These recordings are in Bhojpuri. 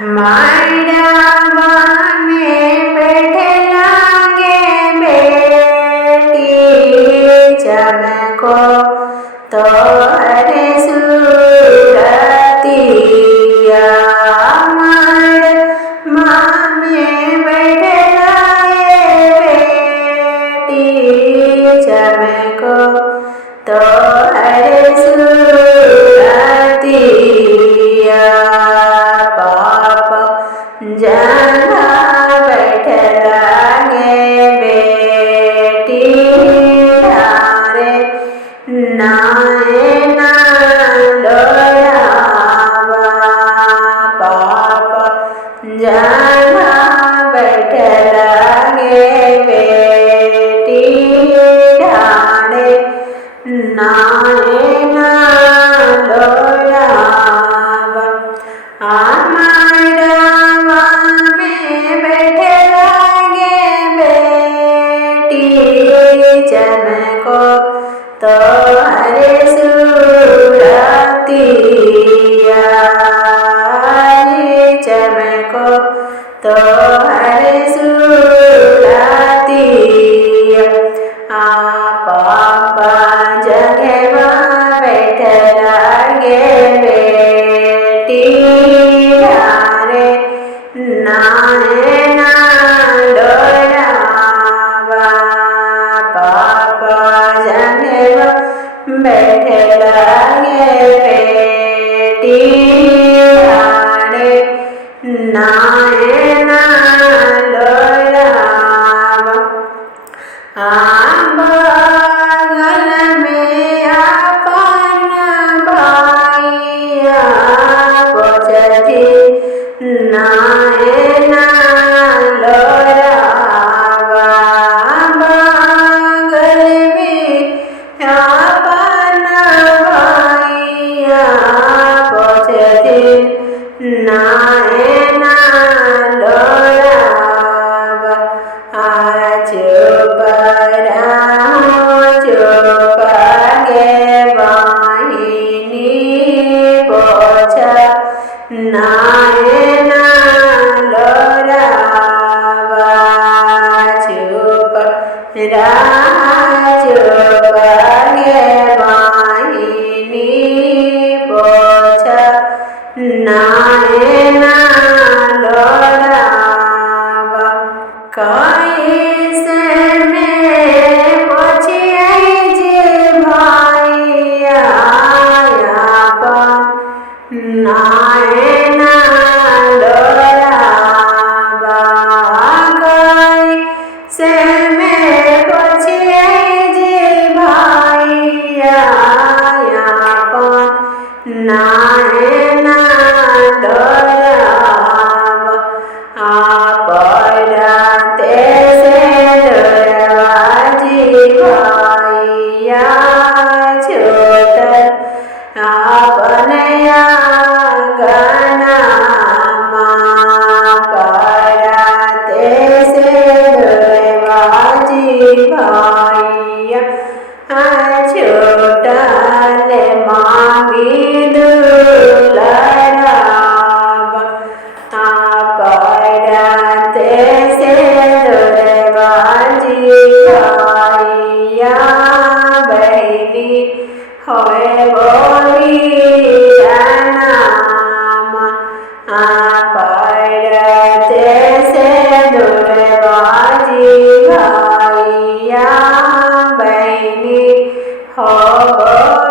मायडावा में बैठेलागे बेटी चमको तो हरे सूरतिया मायडावा में बैठेलागे बेटी चमको तो हरे सूरतिया जहाँ बैठलागे बेटी धारे नाए ना लोरावा पाप जहाँ बैठलागे बेटी धारे नाए ना लोरावा मायडावा में बैठेलागे बेटी चमको तो हरे सूरतिया चमको तो हरे सूरतिया पापा जगवा बैठलागे बेटी धारे नाए ना लोरावा पापा जगवा बैठलागे बेटी धारे नाए ना लोरावा बगल में अपन भाइया पछती नाए ना लोरावा बगल में अपन भाइया पछती नाए ना लोरावा चुप गे वाहिनी पोछा नाए ना लोरावा चुप गे वाहिनी पोछा नाए ना लोरावा कैसे में पोछिए जे भाइया नाए ना लोरावा कैसे में पोछिए जे भाइया नाए ना लोरावा पड़ते से दरवाजी भाइया छोट अपनया गना पड़ते से दरवाजी भाइया छोटा ले मांगी दुलरावा पड़ते से दरवाजी भाइया बहनी होए बोली नाम पड़ते से दरवाजी भाइया बहनी हो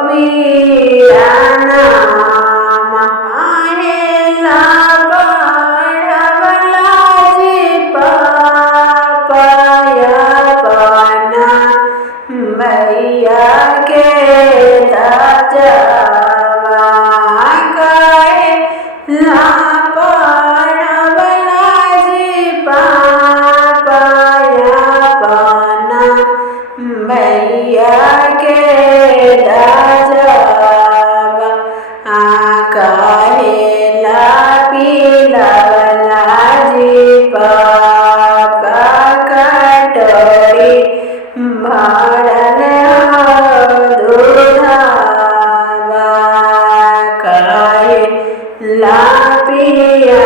मीरा नाम आहेला पढ़वला जी पापया पना भैया के ताजवा कहे ला पढ़वला जी पापया पना भैया के ताजवा कहेला पीलावला जी पापा कटोरी भरल दूधावा कहे ला पिया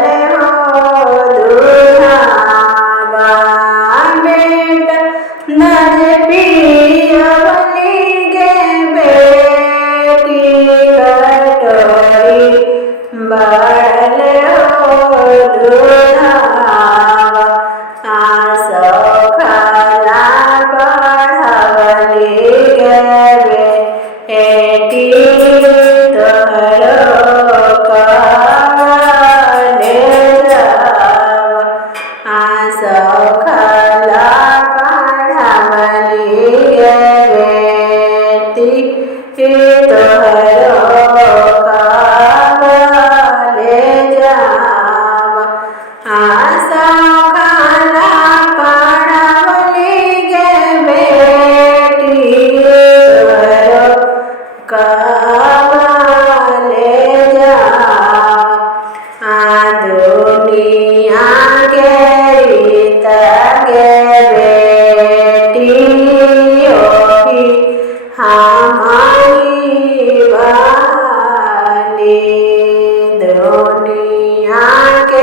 ले हो दुल्हावा बेटा नज पियवली गे बेटी कटोरी बड़ले हो दुल्हावा आसो खला पढ़वली गे बेटी तोहरो कवले जावा आसो खला पढ़वली गे बेटी तोहरो कवले जावा आसो खला पढ़वली गे बेटी तोहरो कवले जावा दुनिया के रीत गे बेटी ओही हमारी वाली दुनिया के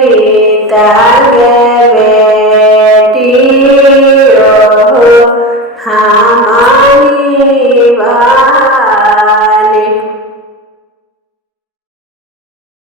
रीत गे